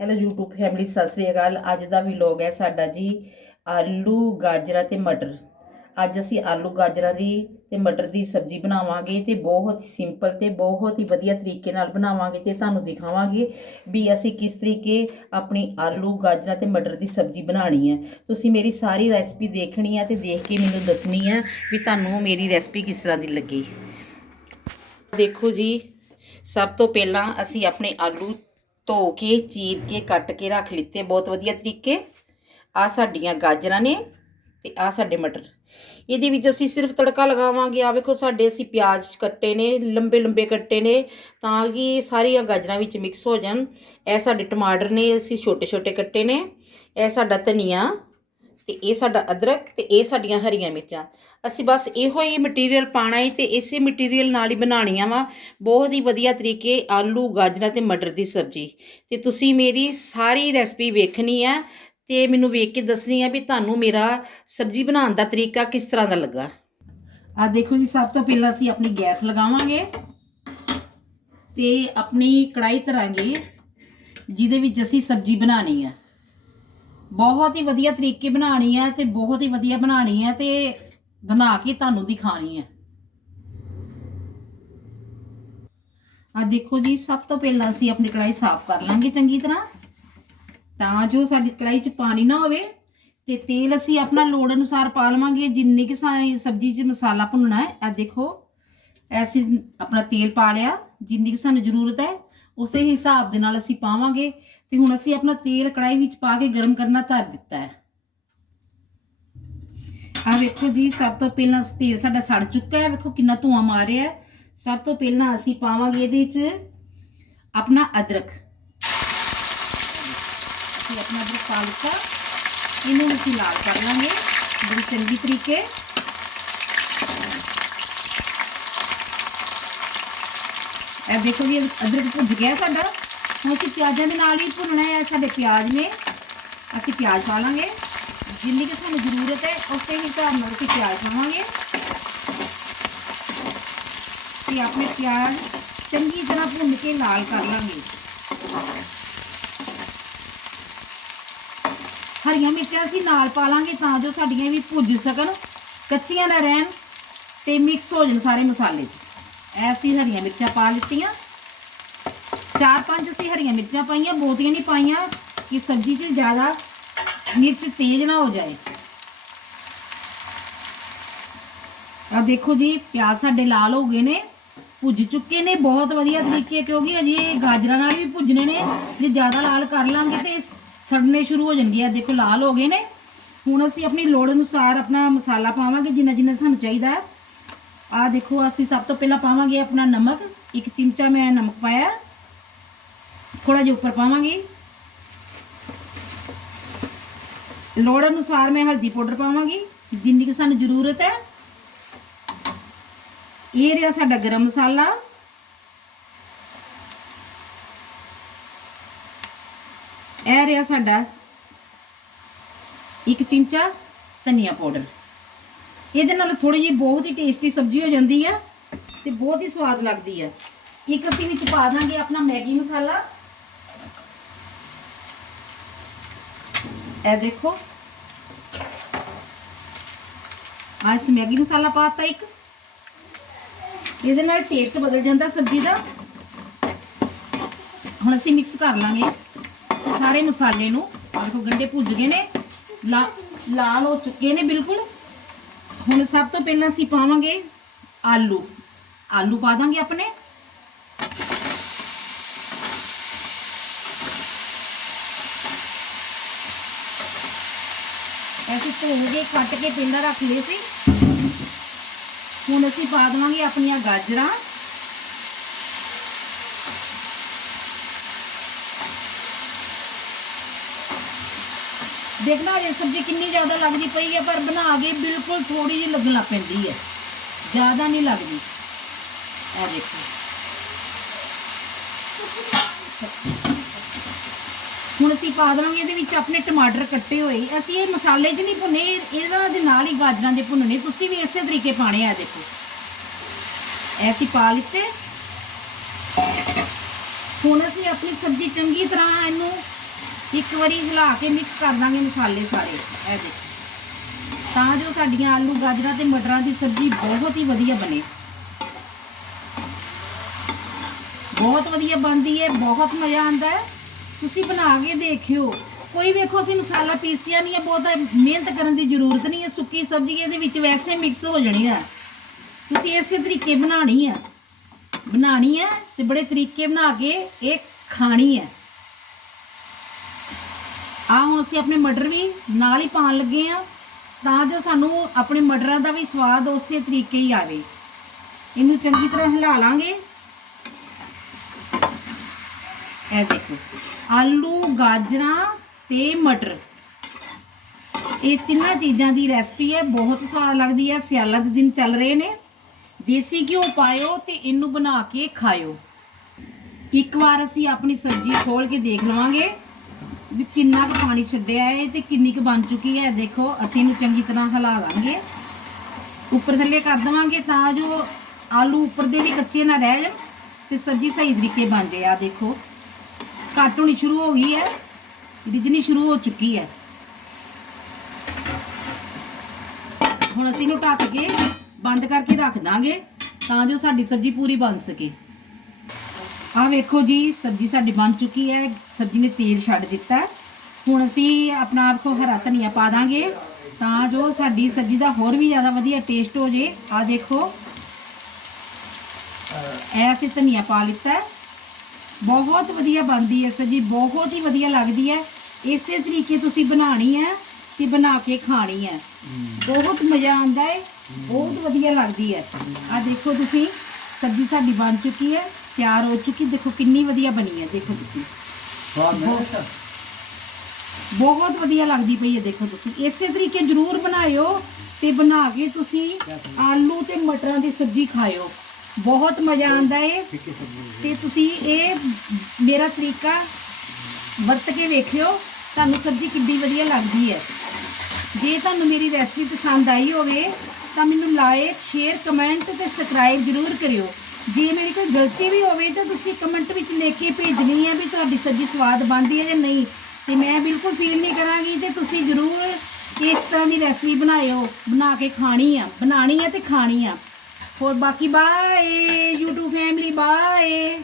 Hello YouTube family Sat Sri ਅਕਾਲ। ਅੱਜ ਦਾ vlog ਹੈ ਸਾਡਾ ਜੀ ਆਲੂ ਗਾਜਰਾਂ ਤੇ ਮਟਰ। ਅੱਜ ਅਸੀਂ ਆਲੂ ਗਾਜਰਾਂ ਦੀ ਤੇ ਮਟਰ ਦੀ ਸਬਜ਼ੀ ਬਣਾਵਾਂਗੇ ਤੇ ਬਹੁਤ ਸਿੰਪਲ ਤੇ ਬਹੁਤ ਹੀ ਵਧੀਆ ਤਰੀਕੇ ਨਾਲ ਬਣਾਵਾਂਗੇ ਤੇ ਤੁਹਾਨੂੰ ਦਿਖਾਵਾਂਗੇ ਵੀ ਅਸੀਂ ਕਿਸ ਤਰੀਕੇ ਆਪਣੀ ਆਲੂ ਗਾਜਰਾਂ ਤੇ ਮਟਰ ਦੀ ਸਬਜ਼ੀ ਬਣਾਣੀ ਹੈ। ਤੁਸੀਂ ਮੇਰੀ ਸਾਰੀ ਰੈਸਪੀ ਦੇਖਣੀ ਹੈ ਤੇ ਦੇਖ ਕੇ ਮੈਨੂੰ ਦੱਸਣੀ ਹੈ ਵੀ ਤੁਹਾਨੂੰ ਮੇਰੀ ਰੈਸਪੀ ਕਿਸ ਤਰ੍ਹਾਂ ਦੀ ਲੱਗੀ। ਦੇਖੋ ਜੀ, ਸਭ ਤੋਂ ਪਹਿਲਾਂ ਅਸੀਂ ਆਪਣੇ ਆਲੂ ਧੋ ਕੇ, ਚੀਰ ਕੇ, ਕੱਟ ਕੇ ਰੱਖ ਲਿੱਤੇ ਬਹੁਤ ਵਧੀਆ ਤਰੀਕੇ। ਆ ਸਾਡੀਆਂ ਗਾਜਰਾਂ ਨੇ ਤੇ ਆ ਸਾਡੇ ਮਟਰ। ਇਹਦੇ ਵਿੱਚ ਅਸੀਂ ਸਿਰਫ ਤੜਕਾ ਲਗਾਵਾਂਗੇ। ਆ ਵੇਖੋ ਸਾਡੇ ਅਸੀਂ ਪਿਆਜ਼ ਕੱਟੇ ਨੇ, ਲੰਬੇ ਲੰਬੇ ਕੱਟੇ ਨੇ ਤਾਂ ਕਿ ਸਾਰੀਆਂ ਗਾਜਰਾਂ ਵਿੱਚ ਮਿਕਸ ਹੋ ਜਾਣ। ਇਹ ਸਾਡੇ ਟਮਾਟਰ ਨੇ, ਅਸੀਂ ਛੋਟੇ ਛੋਟੇ ਕੱਟੇ ਨੇ। ਇਹ ਸਾਡਾ ਧਨੀਆ ਤੇ ਇਹ ਸਾਡਾ ਅਦਰਕ ਤੇ ਇਹ ਸਾਡੀਆਂ ਹਰੀਆਂ ਮਿਰਚਾਂ। ਅਸੀਂ ਬਸ ਇਹੋ ਹੀ ਮਟੀਰੀਅਲ ਪਾਣਾ ਹੈ ਤੇ ਇਸੇ ਮਟੀਰੀਅਲ ਨਾਲ ਹੀ ਬਣਾਉਣੀਆਂ ਵਾ। ਬਹੁਤ ਹੀ ਵਧੀਆ ਤਰੀਕੇ ਆਲੂ, ਗਾਜਰਾਂ ਤੇ ਮਟਰ ਦੀ ਸਬਜ਼ੀ। ਤੇ ਤੁਸੀਂ ਮੇਰੀ ਸਾਰੀ ਰੈਸਪੀ ਵੇਖਣੀ ਹੈ ਤੇ ਮੈਨੂੰ ਵੇਖ ਕੇ ਦੱਸਣੀ ਹੈ ਵੀ ਤੁਹਾਨੂੰ ਮੇਰਾ ਸਬਜ਼ੀ ਬਣਾਉਣ ਦਾ ਤਰੀਕਾ ਕਿਸ ਤਰ੍ਹਾਂ ਦਾ ਲੱਗਾ। ਆ ਦੇਖੋ ਜੀ, ਸਭ ਤੋਂ ਪਹਿਲਾਂ ਅਸੀਂ ਆਪਣੀ ਗੈਸ ਲਗਾਵਾਂਗੇ ਤੇ ਆਪਣੀ ਕੜਾਈ ਧਰਾਂਗੇ, ਜਿਹਦੇ ਵਿੱਚ ਅਸੀਂ ਸਬਜ਼ੀ ਬਣਾਉਣੀ ਆ। ਬਹੁਤ ਹੀ ਵਧੀਆ ਤਰੀਕੇ ਬਣਾਉਣੀ ਹੈ ਤੇ ਬਹੁਤ ਹੀ ਵਧੀਆ ਬਣਾਉਣੀ ਹੈ ਤੇ ਬਣਾ ਕੇ ਤੁਹਾਨੂੰ ਦਿਖਾਣੀ ਹੈ। ਆ ਦੇਖੋ ਜੀ, ਸਭ ਤੋਂ ਪਹਿਲਾਂ ਅਸੀਂ ਆਪਣੀ ਕੜਾਈ ਸਾਫ਼ ਕਰ ਲਾਂਗੇ ਚੰਗੀ ਤਰ੍ਹਾਂ। ਤਾਂ ਜੋ ਸਾਡੀ ਕੜਾਈ 'ਚ ਪਾਣੀ ਨਾ ਹੋਵੇ ਤੇ ਤੇਲ ਅਸੀਂ ਆਪਣਾ ਲੋੜ ਅਨੁਸਾਰ ਪਾ ਲਵਾਂਗੇ। ਜਿੰਨੀ ਕਿ ਸਬਜ਼ੀ 'ਚ ਮਸਾਲਾ ਭੁੰਨਣਾ ਹੈ, ਆ ਦੇਖੋ ਅਸੀਂ ਆਪਣਾ ਤੇਲ ਪਾ ਲਿਆ। ਜਿੰਨੀ ਕਿ ਸਾਨੂੰ ਜ਼ਰੂਰਤ ਹੈ, ਉਸੇ ਹਿਸਾਬ ਦੇ ਨਾਲ ਅਸੀਂ ਪਾਵਾਂਗੇ। ਤੇ ਹੁਣ ਅਸੀਂ ਆਪਣਾ ਤੇਲ ਕੜਾਈ ਵਿੱਚ ਪਾ ਕੇ ਗਰਮ ਕਰਨਾ ਧਰ ਦਿੱਤਾ ਹੈ। ਆ ਵੇਖੋ ਜੀ, ਸਭ ਤੋਂ ਪਹਿਲਾਂ ਤੇਲ ਸਾਡਾ ਸੜ ਚੁੱਕਾ ਹੈ। ਵੇਖੋ ਕਿੰਨਾ ਧੂਆਂ ਮਾਰ ਰਿਹਾ ਹੈ। ਸਭ ਤੋਂ ਪਹਿਲਾਂ ਅਸੀਂ ਪਾਵਾਂਗੇ ਇਹਦੇ ਵਿੱਚ ਆਪਣਾ ਅਦਰਕ। ਅਸੀਂ ਆਪਣਾ ਅਦਰਕ ਪਾ ਲਿੱਤਾ। ਇਹਨੂੰ ਅਸੀਂ ਲਾਲ ਕਰ ਲਾਂਗੇ ਬੜੀ ਚੰਗੀ ਤਰੀਕੇ। ਇਹ ਦੇਖੋ ਜੀ, ਅਦਰਕ ਭੁੱਜ ਗਿਆ ਸਾਡਾ। ਅਸੀਂ ਪਿਆਜ਼ਾਂ ਦੇ ਨਾਲ ਹੀ ਭੁੰਨਣਾ ਹੈ, ਸਾਡੇ ਪਿਆਜ਼ ਨੇ। ਅਸੀਂ ਪਿਆਜ਼ ਪਾ ਲਾਂਗੇ। ਜਿੰਨੀ ਕਿ ਸਾਨੂੰ ਜ਼ਰੂਰਤ ਹੈ, ਉਸੇ ਹਿਸਾਬ ਨਾਲ ਅਸੀਂ ਪਿਆਜ਼ ਪਾਵਾਂਗੇ। ਤੇ ਆਪਣੇ ਪਿਆਜ਼ ਚੰਗੀ ਤਰ੍ਹਾਂ ਭੁੰਨ ਕੇ ਲਾਲ ਕਰ ਲਾਂਗੇ। ਹਰੀਆਂ ਮਿਰਚਾਂ ਅਸੀਂ ਨਾਲ ਪਾ ਲਾਂਗੇ ਤਾਂ ਜੋ ਸਾਡੀਆਂ ਵੀ ਭੁੱਜ ਸਕਣ, ਕੱਚੀਆਂ ਨਾ ਰਹਿਣ ਤੇ ਮਿਕਸ ਹੋ ਜਾਣ ਸਾਰੇ ਮਸਾਲੇ 'ਚ। ਐਸੀ ਹਰੀਆਂ ਮਿਰਚਾਂ ਪਾ ਲਿੱਤੀਆਂ। ਚਾਰ ਪੰਜ ਅਸੀਂ ਹਰੀਆਂ ਮਿਰਚਾਂ ਪਾਈਆਂ, ਬਹੁਤੀਆਂ ਨਹੀਂ ਪਾਈਆਂ ਕਿ ਸਬਜ਼ੀ 'ਚ ਜ਼ਿਆਦਾ ਮਿਰਚ ਤੇਜ਼ ਨਾ ਹੋ ਜਾਏ। ਆ ਦੇਖੋ ਜੀ, ਪਿਆਜ਼ ਸਾਡੇ ਲਾਲ ਹੋ ਗਏ ਨੇ, ਭੁੱਜ ਚੁੱਕੇ ਨੇ ਬਹੁਤ ਵਧੀਆ ਤਰੀਕੇ ਕਿਉਂਕਿ ਅਜੇ ਗਾਜਰਾਂ ਨਾਲ ਵੀ ਭੁੱਜਣੇ ਨੇ, ਜੇ ਜ਼ਿਆਦਾ ਲਾਲ ਕਰ ਲਾਂਗੇ ਤੇ ਸੜਨੇ ਸ਼ੁਰੂ ਹੋ ਜਾਣਗੇ। ਆ ਦੇਖੋ, ਲਾਲ ਹੋ ਗਏ ਨੇ। ਹੁਣ ਅਸੀਂ ਆਪਣੀ ਲੋੜ ਅਨੁਸਾਰ ਆਪਣਾ ਮਸਾਲਾ ਪਾਵਾਂਗੇ ਜਿੰਨਾ ਜਿੰਨਾ ਸਾਨੂੰ ਚਾਹੀਦਾ ਹੈ। ਆ ਦੇਖੋ, ਅਸੀਂ ਸਭ ਤੋਂ ਪਹਿਲਾਂ ਪਾਵਾਂਗੇ ਆਪਣਾ ਨਮਕ। ਇੱਕ ਚਮਚਾ ਮੈਂ ਨਮਕ ਪਾਇਆ। ਥੋੜਾ ਜਿਹਾ ਉੱਪਰ ਪਾਵਾਂਗੀ। ਲੋੜ ਅਨੁਸਾਰ ਮੈਂ ਹਲਦੀ ਪਾਊਡਰ ਪਾਵਾਂਗੀ, ਜਿੰਨੀ ਕਿ ਸਾਨੂੰ ਜ਼ਰੂਰਤ ਹੈ। ਇਹ ਰਿਹਾ ਸਾਡਾ ਗਰਮ ਮਸਾਲਾ। ਇਹ ਰਿਹਾ ਸਾਡਾ ਇੱਕ ਚਮਚਾ ਧਨੀਆ ਪਾਊਡਰ। ਇਹਦੇ ਨਾਲ ਥੋੜੀ ਜਿਹੀ ਬਹੁਤ ਹੀ ਟੇਸਟੀ ਸਬਜ਼ੀ ਹੋ ਜਾਂਦੀ ਹੈ ਤੇ ਬਹੁਤ ਹੀ ਸਵਾਦ ਲੱਗਦੀ ਹੈ ਇੱਕ ਅਸੀਂ ਵਿੱਚ ਪਾ ਦਾਂਗੇ ਆਪਣਾ ਮੈਗੀ ਮਸਾਲਾ। ਇਹ ਦੇਖੋ। ਆਹ ਮੈਗੀ ਮਸਾਲਾ ਪਾਤਾ ਇੱਕ। ਇਹਦੇ ਨਾਲ ਟੇਸਟ ਬਦਲ ਜਾਂਦਾ ਸਬਜ਼ੀ ਦਾ। ਹੁਣ ਅਸੀਂ ਮਿਕਸ ਕਰ ਲਾਂਗੇ ਸਾਰੇ ਮਸਾਲੇ ਨੂੰ। ਆਹ ਦੇਖੋ ਗੰਡੇ ਭੁੱਜ ਗਏ ਨੇ। ਲਾ, ਲਾਲ ਹੋ ਚੁੱਕੇ ਨੇ ਬਿਲਕੁਲ। ਹੁਣ ਸਭ ਤੋਂ ਪਹਿਲਾਂ ਅਸੀਂ ਪਾਵਾਂਗੇ ਆਲੂ। ਆਲੂ ਪਾ ਦਾਂਗੇ ਆਪਣੇ। ਐਸੇ ਧੋ ਕੇ ਕੱਟ ਕੇ ਪਿੰਡਾ ਰੱਖ ਲਏ ਸੀ ਹੁਣ ਅਸੀਂ ਪਾ ਦੇਵਾਂਗੇ ਆਪਣੀਆਂ ਗਾਜਰਾਂ ਦੇਖਣਾ ਇਹ ਸਬਜ਼ੀ ਕਿੰਨੀ ਜ਼ਿਆਦਾ ਲੱਗਦੀ ਪਈ ਹੈ ਪਰ ਬਣਾ ਕੇ ਬਿਲਕੁਲ ਥੋੜੀ ਜਿਹੀ ਲੱਗਣ ਲੱਗ ਪੈਂਦੀ ਹੈ ਜ਼ਿਆਦਾ ਨਹੀਂ ਲੱਗਦੀ ਇਹ ਦੇਖੋ ਹੁਣ ਅਸੀਂ ਪਾ ਦੇਵਾਂਗੇ ਇਹਦੇ ਵਿੱਚ ਆਪਣੇ ਟਮਾਟਰ ਕੱਟੇ ਹੋਏ। ਅਸੀਂ ਇਹ ਮਸਾਲੇ 'ਚ ਨਹੀਂ ਭੁੰਨੇ, ਇਹਦਾ ਦੇ ਨਾਲ ਹੀ ਗਾਜਰਾਂ ਦੇ ਭੁੰਨਣੇ। ਤੁਸੀਂ ਵੀ ਇਸੇ ਤਰੀਕੇ ਪਾਣੇ ਆ ਦੇਖੋ। ਇਹ ਪਾ ਲਿੱਤੇ। ਹੁਣ ਅਸੀਂ ਆਪਣੀ ਸਬਜ਼ੀ ਚੰਗੀ ਤਰ੍ਹਾਂ ਇਹਨੂੰ ਇੱਕ ਵਾਰੀ ਹਿਲਾ ਕੇ ਮਿਕਸ ਕਰ ਦਾਂਗੇ ਮਸਾਲੇ ਸਾਰੇ। ਇਹ ਦੇਖੋ। ਤਾਂ ਜੋ ਸਾਡੀਆਂ ਆਲੂ, ਗਾਜਰਾਂ ਤੇ ਮਟਰਾਂ ਦੀ ਸਬਜ਼ੀ ਬਹੁਤ ਹੀ ਵਧੀਆ ਬਣੇ। ਬਹੁਤ ਵਧੀਆ ਬਣਦੀ ਹੈ ਬਹੁਤ ਮਜ਼ਾ ਆਉਂਦਾ ਹੈ ਤੁਸੀਂ ਬਣਾ ਕੇ ਦੇਖਿਓ। ਕੋਈ ਵੇਖੋ, ਅਸੀਂ ਮਸਾਲਾ ਪੀਸਿਆ ਨਹੀਂ ਹੈ, ਬਹੁਤਾ ਮਿਹਨਤ ਕਰਨ ਦੀ ਜ਼ਰੂਰਤ ਨਹੀਂ ਹੈ, ਸੁੱਕੀ ਸਬਜ਼ੀ ਇਹਦੇ ਵਿੱਚ ਵੈਸੇ ਮਿਕਸ ਹੋ ਜਾਣੀ ਹੈ। ਤੁਸੀਂ ਇਸੇ ਤਰੀਕੇ ਬਣਾਣੀ ਹੈ। ਬਣਾਣੀ ਹੈ ਤੇ ਬੜੇ ਤਰੀਕੇ ਬਣਾ ਕੇ ਇਹ ਖਾਣੀ ਹੈ। ਆ ਹੁਣ ਅਸੀਂ ਆਪਣੇ ਮਟਰ ਵੀ ਨਾਲ ਹੀ ਪਾਣ ਲੱਗੇ ਆ ਤਾਂ ਜੋ ਸਾਨੂੰ ਆਪਣੇ ਮਟਰਾਂ ਦਾ ਵੀ ਸਵਾਦ ਉਸੇ ਤਰੀਕੇ ਹੀ ਆਵੇ। ਇਹਨੂੰ ਚੰਗੀ ਤਰ੍ਹਾਂ ਹਿਲਾ ਲਾਂਗੇ। ਇਹ ਦੇਖੋ। ਆਲੂ, ਗਾਜਰਾਂ ਤੇ ਮਟਰ। ਇਹ ਤਿੰਨਾਂ ਚੀਜ਼ਾਂ ਦੀ ਰੈਸਪੀ ਹੈ। ਬਹੁਤ ਸਵਾਦ ਲੱਗਦੀ ਹੈ। ਸਿਆਲਾਂ ਦੇ ਦਿਨ ਚੱਲ ਰਹੇ ਨੇ। ਦੇਸੀ ਘਿਓ ਪਾਇਓ ਤੇ ਇਹਨੂੰ ਬਣਾ ਕੇ ਖਾਇਓ। ਇੱਕ ਵਾਰ ਅਸੀਂ ਆਪਣੀ ਸਬਜ਼ੀ ਖੋਲ ਕੇ ਦੇਖ ਲਵਾਂਗੇ ਵੀ ਕਿੰਨਾ ਕੁ ਪਾਣੀ ਛੱਡਿਆ ਹੈ ਤੇ ਕਿੰਨੀ ਕੁ ਬਣ ਚੁੱਕੀ ਹੈ। ਦੇਖੋ, ਅਸੀਂ ਇਹਨੂੰ ਚੰਗੀ ਤਰ੍ਹਾਂ ਹਿਲਾ ਦਾਂਗੇ। ਉੱਪਰ ਥੱਲੇ ਕਰ ਦੇਵਾਂਗੇ ਤਾਂ ਜੋ ਆਲੂ ਉੱਪਰ ਦੇ ਵੀ ਕੱਚੇ ਨਾ ਰਹਿ ਜਾਣ ਤੇ ਸਬਜ਼ੀ ਸਹੀ ਤਰੀਕੇ ਬਣ ਜਾਏ। ਆ ਦੇਖੋ। ਘੱਟ ਹੋਣੀ ਸ਼ੁਰੂ ਹੋ ਗਈ ਹੈ। ਰਿਜਣੀ ਸ਼ੁਰੂ ਹੋ ਚੁੱਕੀ ਹੈ। ਹੁਣ ਅਸੀਂ ਇਹਨੂੰ ਢੱਕ ਕੇ ਬੰਦ ਕਰਕੇ ਰੱਖ ਦਾਂਗੇ ਤਾਂ ਜੋ ਸਾਡੀ ਸਬਜ਼ੀ ਪੂਰੀ ਬਣ ਸਕੇ। ਆ ਵੇਖੋ ਜੀ, ਸਬਜ਼ੀ ਸਾਡੀ ਬਣ ਚੁੱਕੀ ਹੈ। ਸਬਜ਼ੀ ਨੇ ਤੇਲ ਛੱਡ ਦਿੱਤਾ ਹੁਣ ਅਸੀਂ ਆਪਣਾ ਆਪ ਕੋ ਹਰਾ ਧਨੀਆ ਪਾ ਦਾਂਗੇ ਤਾਂ ਜੋ ਸਾਡੀ ਸਬਜ਼ੀ ਦਾ ਹੋਰ ਵੀ ਜ਼ਿਆਦਾ ਵਧੀਆ ਟੇਸਟ ਹੋ ਜੇ। ਆ ਦੇਖੋ। ਇਹ ਅਸੀਂ ਧਨੀਆ ਪਾ ਲਿੱਤਾ ਬਹੁਤ ਵਧੀਆ ਬਣਦੀ ਹੈ ਸਬਜ਼ੀ ਬਹੁਤ ਹੀ ਵਧੀਆ ਲੱਗਦੀ ਹੈ। ਇਸੇ ਤਰੀਕੇ ਤੁਸੀਂ ਬਣਾਣੀ ਹੈ ਤੇ ਬਣਾ ਕੇ ਖਾਣੀ ਹੈ। ਬਹੁਤ ਮਜ਼ਾ ਆਉਂਦਾ ਹੈ ਬਹੁਤ ਵਧੀਆ ਲੱਗਦੀ ਹੈ। ਆ ਦੇਖੋ ਤੁਸੀਂ ਸਬਜ਼ੀ ਸਾਡੀ ਬਣ ਚੁੱਕੀ ਹੈ ਤਿਆਰ ਹੋ ਚੁੱਕੀ ਦੇਖੋ ਕਿੰਨੀ ਵਧੀਆ ਬਣੀ ਹੈ ਦੇਖੋ ਤੁਸੀਂ। ਬਹੁਤ ਵਧੀਆ ਲੱਗਦੀ ਪਈ ਹੈ ਦੇਖੋ ਤੁਸੀਂ। ਇਸੇ ਤਰੀਕੇ ਜ਼ਰੂਰ ਬਣਾਇਓ ਤੇ ਬਣਾ ਕੇ ਤੁਸੀਂ ਆਲੂ ਤੇ ਮਟਰਾਂ ਦੀ ਸਬਜ਼ੀ ਖਾਇਓ। ਬਹੁਤ ਮਜ਼ਾ ਆਉਂਦਾ ਏ। ਤੇ ਤੁਸੀਂ ਇਹ ਮੇਰਾ ਤਰੀਕਾ ਵਰਤ ਕੇ ਵੇਖਿਓ, ਤੁਹਾਨੂੰ ਸਬਜ਼ੀ ਕਿੰਨੀ ਵਧੀਆ ਲੱਗਦੀ ਹੈ ਜੇ ਤੁਹਾਨੂੰ ਮੇਰੀ ਰੈਸਪੀ ਪਸੰਦ ਆਈ ਹੋਵੇ, ਤਾਂ ਮੈਨੂੰ ਲਾਈਕ ਸ਼ੇਅਰ ਕਮੈਂਟ ਤੇ ਸਬਸਕ੍ਰਾਈਬ ਜ਼ਰੂਰ ਕਰਿਓ। ਜੇ ਮੇਰੀ ਕੋਈ ਗਲਤੀ ਵੀ ਹੋਵੇ, ਤਾਂ ਤੁਸੀਂ ਕਮੈਂਟ ਵਿੱਚ ਲਿਖ ਕੇ ਭੇਜਣੀ ਹੈ ਵੀ ਤੁਹਾਡੀ ਸਬਜ਼ੀ ਸਵਾਦ ਬਣਦੀ ਹੈ ਜਾਂ ਨਹੀਂ। ਤੇ ਮੈਂ ਬਿਲਕੁਲ ਫੀਲ ਨਹੀਂ ਕਰਾਂਗੀ ਤੇ ਤੁਸੀਂ ਜ਼ਰੂਰ ਇਸ ਤਰ੍ਹਾਂ ਦੀ ਰੈਸਪੀ ਬਣਾਇਓ, ਬਣਾ ਕੇ ਖਾਣੀ ਆ, ਬਣਾਣੀ ਆ ਤੇ ਖਾਣੀ ਆ। ਹੋਰ ਬਾਕੀ ਬਾਏ YouTube ਫੈਮਿਲੀ ਬਾਏ